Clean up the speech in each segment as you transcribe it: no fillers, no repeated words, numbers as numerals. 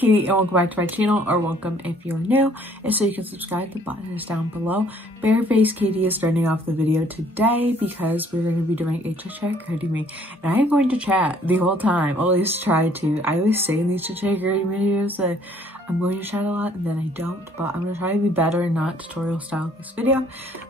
Katie and welcome back to my channel, or welcome if you're new. And so you can subscribe, the button is down below. Barefaced Katie is starting off the video today because we're going to be doing a chit chat girly me. And I am going to chat the whole time, at least try to. I always say in these chit chat girly videos that I'm going to chat a lot and then I don't, but I'm going to try to be better and not tutorial style this video.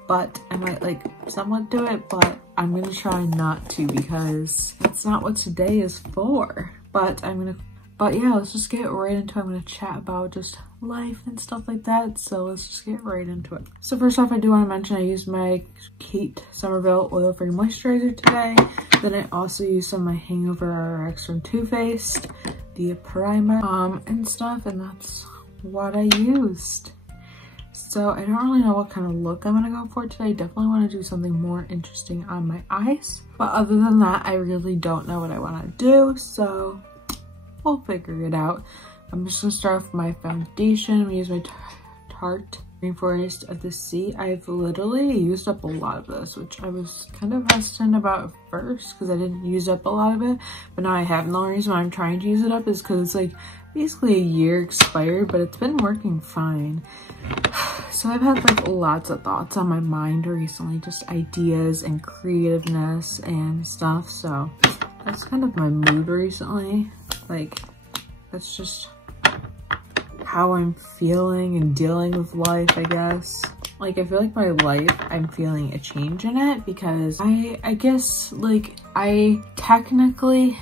But I might like somewhat do it, but I'm going to try not to because that's not what today is for. But yeah, let's just get right into it. I'm going to chat about just life and stuff like that. So let's just get right into it. So first off, I do want to mention I used my Katiexobeauty oil-free moisturizer today. Then I also used some of my Hangover RX from Too Faced, the primer and stuff, and that's what I used. So I don't really know what kind of look I'm gonna go for today. I definitely want to do something more interesting on my eyes, but other than that, I really don't know what I want to do, so we'll figure it out. I'm just gonna start off with my foundation. I'm gonna use my Tarte Rainforest of the Sea. I've literally used up a lot of this, which I was kind of hesitant about at first because I didn't use up a lot of it, but now I have. And the only reason why I'm trying to use it up is because it's like basically a year expired, but it's been working fine. So I've had like lots of thoughts on my mind recently, just ideas and creativeness and stuff. So that's kind of my mood recently. Like, that's just how I'm feeling and dealing with life, I guess. Like, I feel like my life, I'm feeling a change in it because I guess like I technically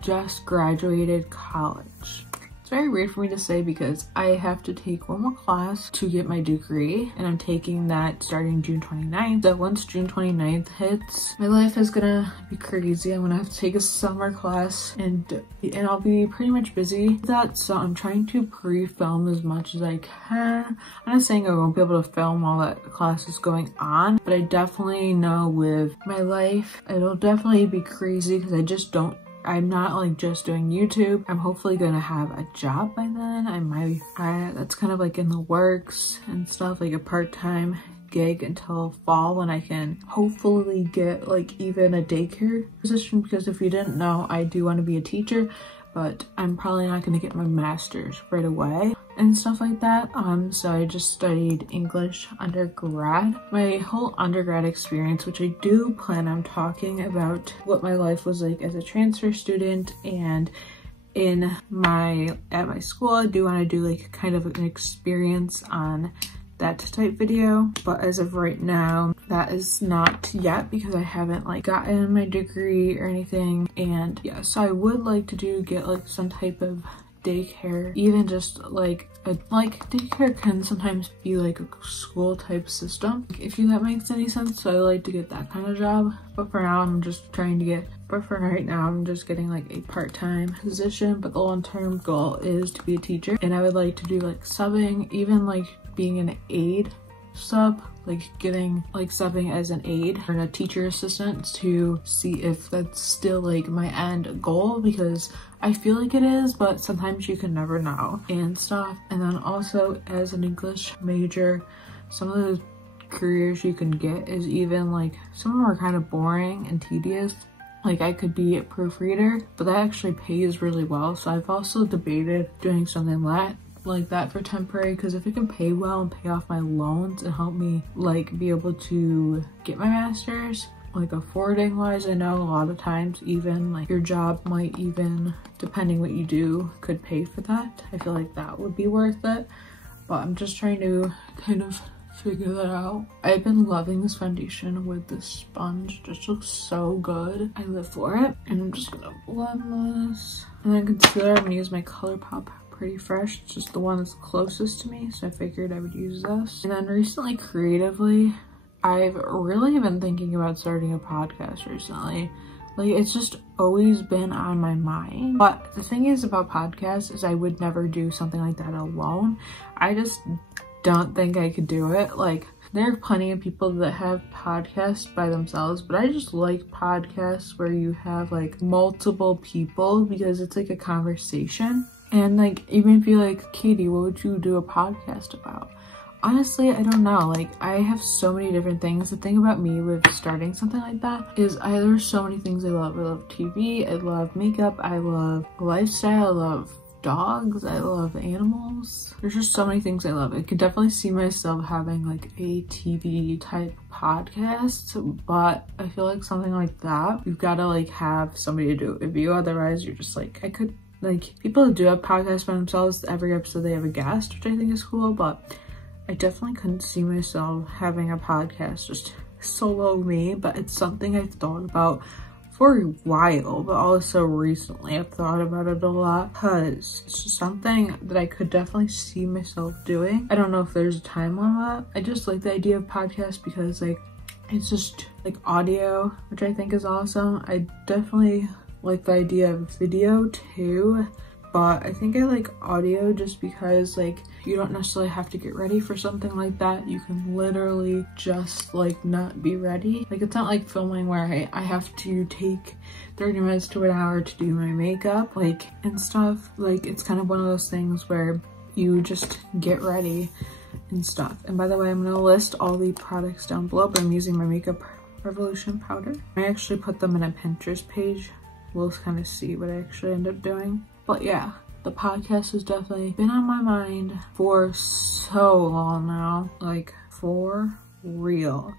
just graduated college. It's very weird for me to say because I have to take one more class to get my degree, and I'm taking that starting June 29th. So once June 29th hits, my life is gonna be crazy. I'm gonna have to take a summer class and I'll be pretty much busy with that. So I'm trying to pre-film as much as I can. I'm not saying I won't be able to film while that class is going on, but I definitely know with my life, it'll definitely be crazy because I'm not like just doing YouTube. I'm hopefully gonna have a job by then. That's kind of like in the works and stuff, like a part-time gig until fall when I can hopefully get like even a daycare position, because if you didn't know, I do want to be a teacher, but I'm probably not going to get my master's right away and stuff like that. So I just studied English undergrad. My whole undergrad experience, which I do plan on talking about what my life was like as a transfer student and at my school. I do want to do like kind of an experience on that type video, but as of right now, that is not yet because I haven't like gotten my degree or anything. And yeah, so I would like to get like some type of daycare, even just like daycare can sometimes be like a school type system, if that makes any sense. So I like to get that kind of job, but for now I'm just trying to get, but for right now I'm just getting like a part-time position. But the long-term goal is to be a teacher, and I would like to do like subbing, even like being an aide sub, like getting like subbing as an aide or a teacher assistant, to see if that's still like my end goal, because I feel like it is, but sometimes you can never know and stuff. And then also as an English major, some of the careers you can get is even like some of them are kind of boring and tedious. Like I could be a proofreader, but that actually pays really well. So I've also debated doing something like that for temporary, because if it can pay well and pay off my loans and help me like be able to get my master's, like affording wise, I know a lot of times even like your job might even, depending what you do, could pay for that. I feel like that would be worth it, but I'm just trying to kind of figure that out. I've been loving this foundation with this sponge. It just looks so good. I live for it. And I'm just gonna blend this. And then concealer, I'm gonna use my Colourpop Pretty Fresh. It's just the one that's closest to me, so I figured I would use this. And then recently, creatively, I've really been thinking about starting a podcast recently. Like, it's just always been on my mind. But the thing is about podcasts is I would never do something like that alone. I just don't think I could do it. Like, there are plenty of people that have podcasts by themselves, but I just like podcasts where you have like multiple people, because it's like a conversation. And like, even if you're like, Katie, what would you do a podcast about? Honestly, I don't know. Like, I have so many different things. The thing about me with starting something like that is there's so many things I love. I love TV, I love makeup, I love lifestyle, I love dogs, I love animals. There's just so many things I love. I could definitely see myself having like a TV type podcast, but I feel like something like that, you've got to like have somebody to do it with you. Otherwise you're just like, I could, like, people do have podcasts by themselves. Every episode they have a guest, which I think is cool, but I definitely couldn't see myself having a podcast just solo me. But it's something I've thought about for a while, but also recently I've thought about it a lot because it's just something that I could definitely see myself doing. I don't know if there's a time on that. I just like the idea of podcasts because like it's just like audio, which I think is awesome. I definitely like the idea of video too, but I think I like audio just because like you don't necessarily have to get ready for something like that. You can literally just like not be ready. Like it's not like filming where I have to take 30 minutes to an hour to do my makeup like and stuff. Like it's kind of one of those things where you just get ready and stuff. And by the way, I'm gonna list all the products down below, but I'm using my Makeup Revolution powder. I actually put them in a Pinterest page. We'll kind of see what I actually end up doing. But yeah, the podcast has definitely been on my mind for so long now, like for real.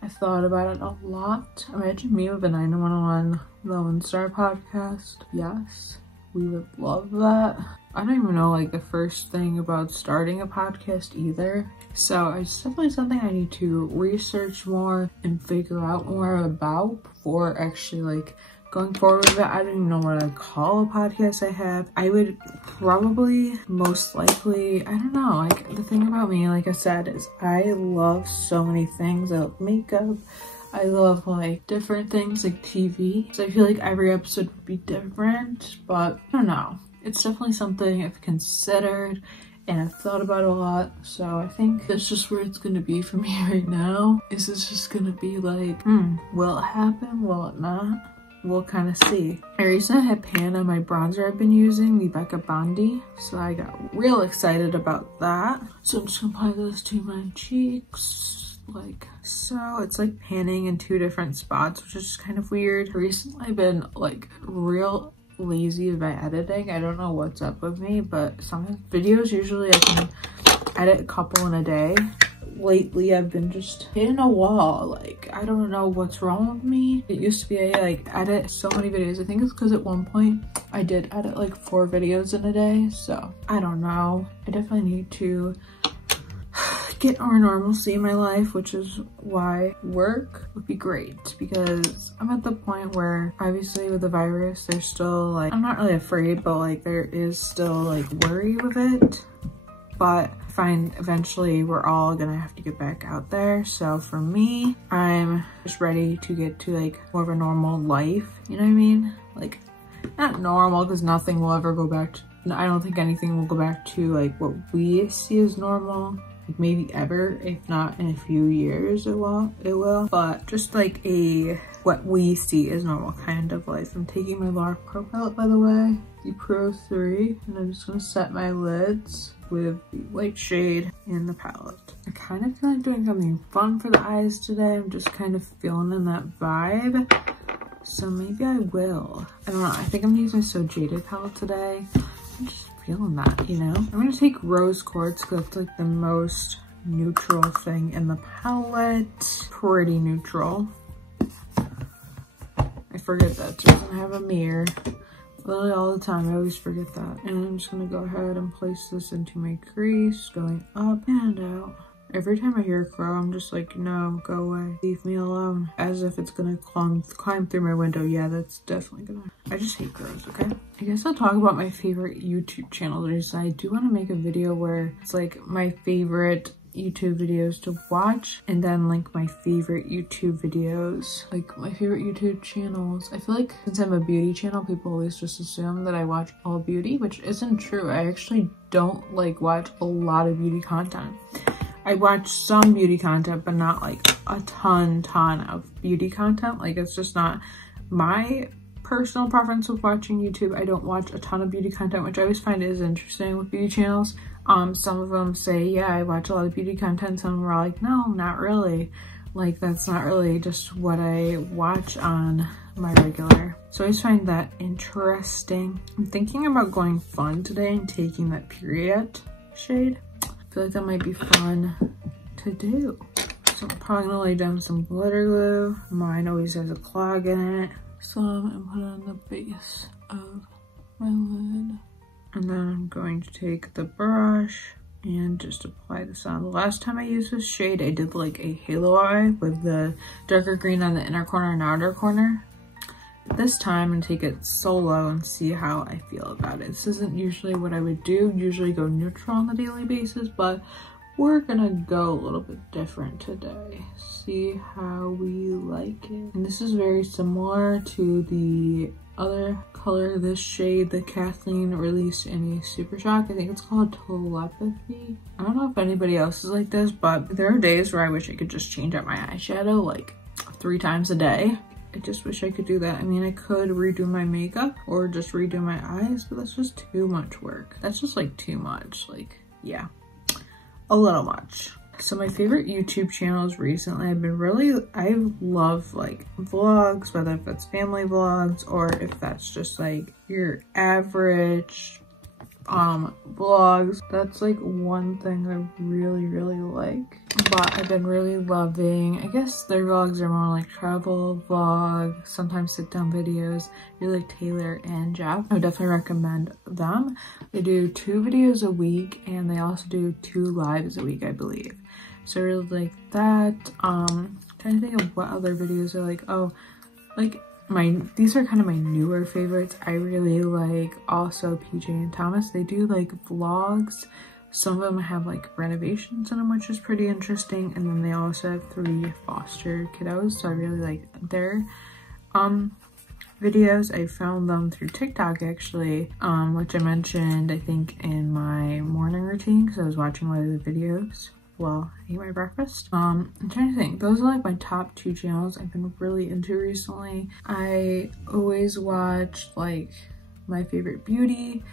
I thought about it a lot. Imagine me with a 911 Lone Star podcast. Yes, we would love that. I don't even know like the first thing about starting a podcast either. So it's definitely something I need to research more and figure out more about before actually like going forward with it. I don't even know what I'd call a podcast I have. I would probably, most likely, I don't know, like the thing about me, like I said, is I love so many things. I love makeup. I love like different things like TV. So I feel like every episode would be different, but I don't know. It's definitely something I've considered and I've thought about a lot. So I think that's just where it's gonna be for me right now. Is this just gonna be like, will it happen? Will it not? We'll kind of see. I recently had pan on my bronzer I've been using, the Becca Bondi. So I got real excited about that. So I'm just gonna apply this to my cheeks, like so. It's like panning in 2 different spots, which is just kind of weird. Recently I've been like real lazy about editing. I don't know what's up with me, but some videos usually I can edit a couple in a day. Lately I've been just hitting a wall. Like I don't know what's wrong with me. It used to be I like edit so many videos. I think it's because at one point I did edit like 4 videos in a day. So I don't know. I definitely need to get more normalcy in my life, which is why work would be great, because I'm at the point where obviously with the virus there's still like, I'm not really afraid, but like there is still like worry with it. But I find eventually we're all gonna have to get back out there. So for me, I'm just ready to get to like more of a normal life. You know what I mean? Like not normal, because nothing will ever go back to, I don't think anything will go back to like what we see as normal. Like maybe ever, if not in a few years it will. But just like a what we see as normal kind of life. I'm taking my Laura Pro palette, by the way, the Pro 3, and I'm just gonna set my lids with the white shade in the palette. I kind of feel like doing something fun for the eyes today. I'm just kind of feeling in that vibe. So maybe I will. I don't know. I think I'm gonna use my So Jaded palette today. I'm just feeling that, you know? I'm gonna take rose quartz because that's like the most neutral thing in the palette. Pretty neutral. I forget that it doesn't have a mirror. Literally all the time, I always forget that. And I'm just gonna go ahead and place this into my crease, going up and out. Every time I hear a crow, I'm just like, no, go away. Leave me alone. As if it's gonna climb through my window. Yeah, that's definitely gonna. I just hate crows, okay? I guess I'll talk about my favorite YouTube channels. I do want to make a video where it's like my favorite YouTube videos to watch, and then link my favorite YouTube videos, like my favorite YouTube channels. I feel like since I'm a beauty channel, people always just assume that I watch all beauty, which isn't true. I actually don't like watch a lot of beauty content. I watch some beauty content, but not like a ton of beauty content. Like it's just not my personal preference with watching YouTube. I don't watch a ton of beauty content, which I always find is interesting with beauty channels. Some of them say, yeah, I watch a lot of beauty content. Some are like, no, not really. Like, that's not really just what I watch on my regular. So I just find that interesting. I'm thinking about going fun today and taking that period shade. I feel like that might be fun to do. So I'm probably gonna lay down some glitter glue. Mine always has a clog in it. Some and put it on the base of my lid. And then I'm going to take the brush and just apply this on. The last time I used this shade, I did like a halo eye with the darker green on the inner corner and outer corner. This time I'm gonna take it solo and see how I feel about it. This isn't usually what I would do, usually go neutral on a daily basis, but we're gonna go a little bit different today. See how we like it. And this is very similar to the other color, this shade that Kathleen released in a Super Shock. I think it's called Telepathy. I don't know if anybody else is like this, but there are days where I wish I could just change out my eyeshadow like 3 times a day. I just wish I could do that. I mean, I could redo my makeup or just redo my eyes, but that's just too much work. That's just like too much, like, yeah, a little much. So my favorite YouTube channels recently, I love like vlogs, whether if it's family vlogs or if that's just like your average vlogs. That's like one thing I really like. But I've been really loving, I guess their vlogs are more like travel vlog, sometimes sit down videos. I really like Taylor and Jeff. I would definitely recommend them. They do 2 videos a week and they also do 2 lives a week, I believe. So I really like that. Trying to think of what other videos are like. Oh, like these are kind of my newer favorites. I really like also PJ and Thomas. They do like vlogs. Some of them have like renovations in them, which is pretty interesting. And then they also have 3 foster kiddos. So I really like their videos. I found them through TikTok actually, which I mentioned I think in my morning routine because I was watching one of the videos while I ate my breakfast. I'm trying to think. Those are like my top 2 channels I've been really into recently. I always watch like my favorite beauty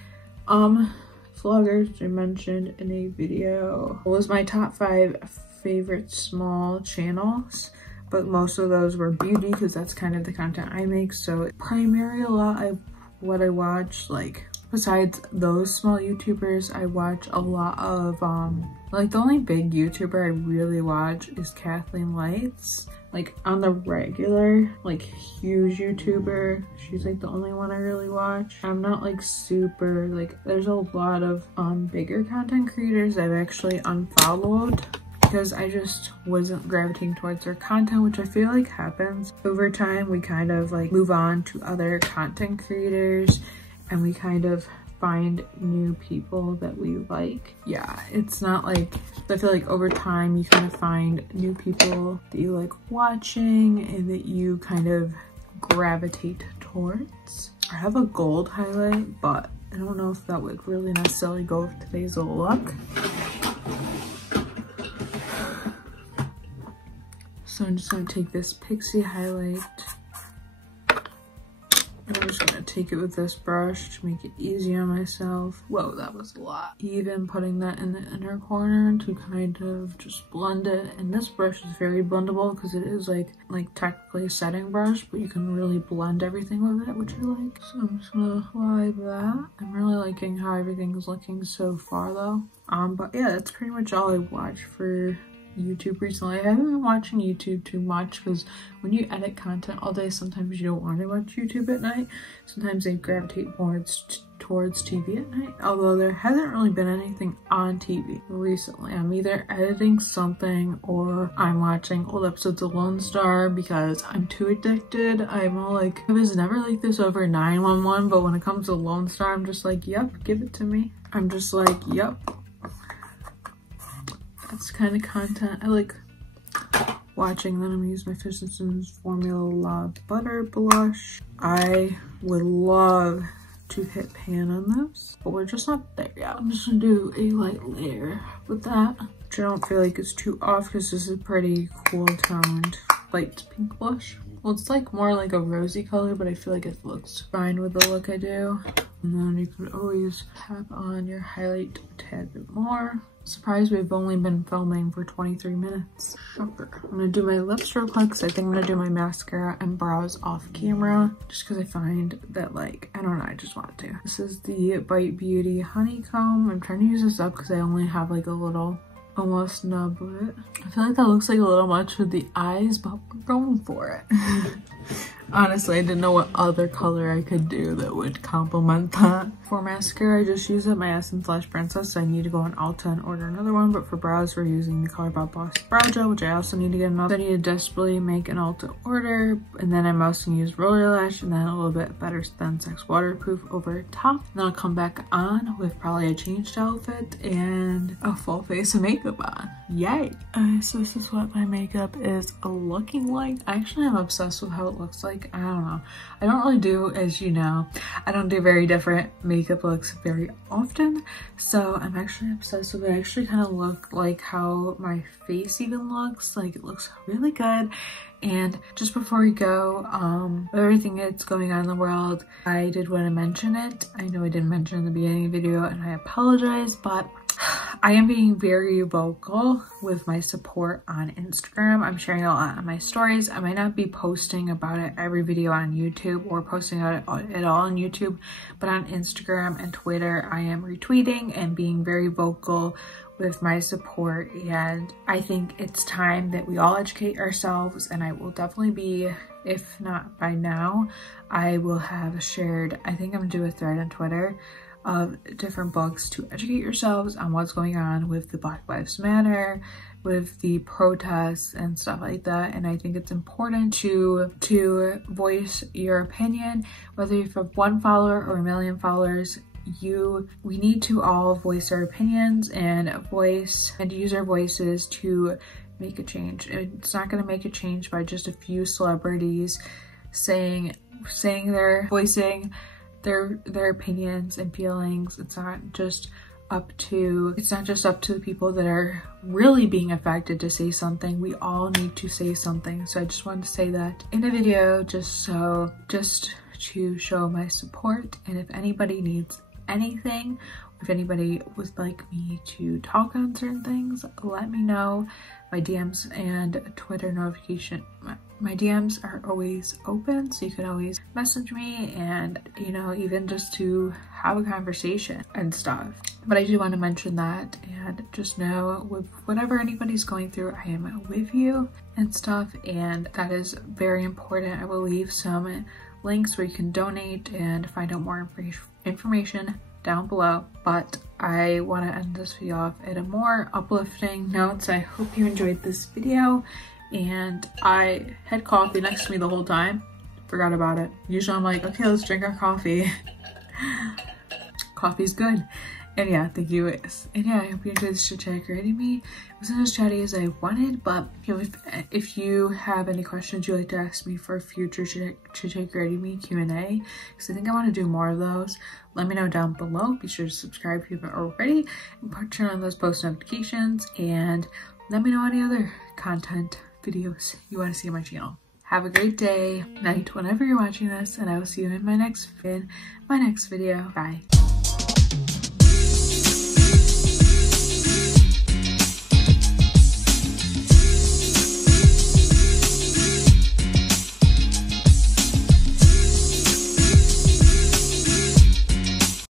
vloggers, which I mentioned in a video. It was my top 5 favorite small channels, but most of those were beauty because that's kind of the content I make. So primarily a lot of what I watch, like besides those small YouTubers, I watch a lot of like the only big YouTuber I really watch is Kathleen Lights. Like on the regular, like huge YouTuber, she's like the only one I really watch. I'm not like super, like there's a lot of bigger content creators I've actually unfollowed because I just wasn't gravitating towards their content, which I feel like happens over time. We kind of like move on to other content creators and we kind of find new people that we like. Yeah, it's not like, I feel like over time you kind of find new people that you like watching and that you kind of gravitate towards. I have a gold highlight, but I don't know if that would really necessarily go with today's look. So I'm just gonna take this Pixie highlight. I'm just gonna take it with this brush to make it easy on myself. Whoa, that was a lot. Even putting that in the inner corner to kind of just blend it. And this brush is very blendable because it is like technically a setting brush, but you can really blend everything with it, which I like. So I'm just gonna apply that. I'm really liking how everything is looking so far though. But yeah, that's pretty much all I watch for YouTube recently. I haven't been watching YouTube too much because when you edit content all day, sometimes you don't want to watch YouTube at night. Sometimes they gravitate more towards TV at night, although there hasn't really been anything on TV recently. I'm either editing something or I'm watching old episodes of Lone Star because I'm too addicted. I'm all like, I was never like this over 911, but when it comes to Lone Star, I'm just like, yep, give it to me. I'm just like, yep. That's kind of content I like watching. Then I'm gonna use my Fish and Sims Formula Love Butter Blush. I would love to hit pan on this, but we're just not there yet. I'm just gonna do a light layer with that, which I don't feel like is too off because this is pretty cool toned light pink blush. Well, it's like more like a rosy color, but I feel like it looks fine with the look I do. And then you could always tap on your highlight a tad bit more. Surprised we've only been filming for 23 minutes. Shocker. I'm gonna do my lips real quick because I think I'm gonna do my mascara and brows off camera just because I find that, like, I don't know, I just want to. This is the Bite Beauty Honeycomb. I'm trying to use this up because I only have like a little almost nub with it. I feel like that looks like a little much with the eyes, but we're going for it. Honestly, I didn't know what other color I could do that would complement that. For mascara, I just use up my Essence Lash Princess, so I need to go on Ulta and order another one. But for brows, we're using the Colourpop Boss Brow Gel, which I also need to get another. I need to desperately make an Ulta order, and then I'm also gonna use Roller Lash and then a little bit Better Than Sex Waterproof over top. And then I'll come back on with probably a changed outfit and a full face of makeup on. Yay! So this is what my makeup is looking like. I actually am obsessed with how it looks like. I don't know. I don't really do, as you know, I don't do very different makeup looks very often. So I'm actually obsessed with it. I actually kind of look like how my face even looks. Like, it looks really good. And just before we go, everything that's going on in the world, I did want to mention it. I know I didn't mention it in the beginning of the video and I apologize, but I am being very vocal with my support on Instagram. I'm sharing a lot on my stories. I might not be posting about it every video on YouTube or posting about it at all on YouTube, but on Instagram and Twitter, I am retweeting and being very vocal with my support. And I think it's time that we all educate ourselves, and I will definitely be, if not by now, I will have shared, I think I'm gonna do a thread on Twitter of different books to educate yourselves on what's going on with the Black Lives Matter, with the protests and stuff like that. And I think it's important to voice your opinion, whether you have 1 follower or 1 million followers. We need to all voice our opinions and use our voices to make a change. It's not going to make a change by just a few celebrities voicing their opinions and feelings. It's not just up to the people that are really being affected to say something. We all need to say something. So I just wanted to say that in a video, just to show my support. And if anybody needs anything, if anybody would like me to talk on certain things, let me know. My DMs and Twitter notification, my DMs are always open, so you can always message me and, you know, even just to have a conversation and stuff. But I do want to mention that, and just know with whatever anybody's going through, I am with you and stuff, and that is very important. I will leave some links where you can donate and find out more information down below, but I want to end this video off at a more uplifting note. So I hope you enjoyed this video, and I had coffee next to me the whole time, forgot about it. Usually I'm like, okay, let's drink our coffee. Coffee's good. And yeah, thank you. And yeah, I hope you enjoyed this chit chat creating me. It wasn't as chatty as I wanted, but if you have any questions you'd like to ask me for future chit chat creating me Q&A, because I think I want to do more of those, let me know down below. Be sure to subscribe if you haven't already, and turn on those post notifications, and let me know any other content videos you want to see on my channel. Have a great day, night, whenever you're watching this, and I will see you in my next video. Bye.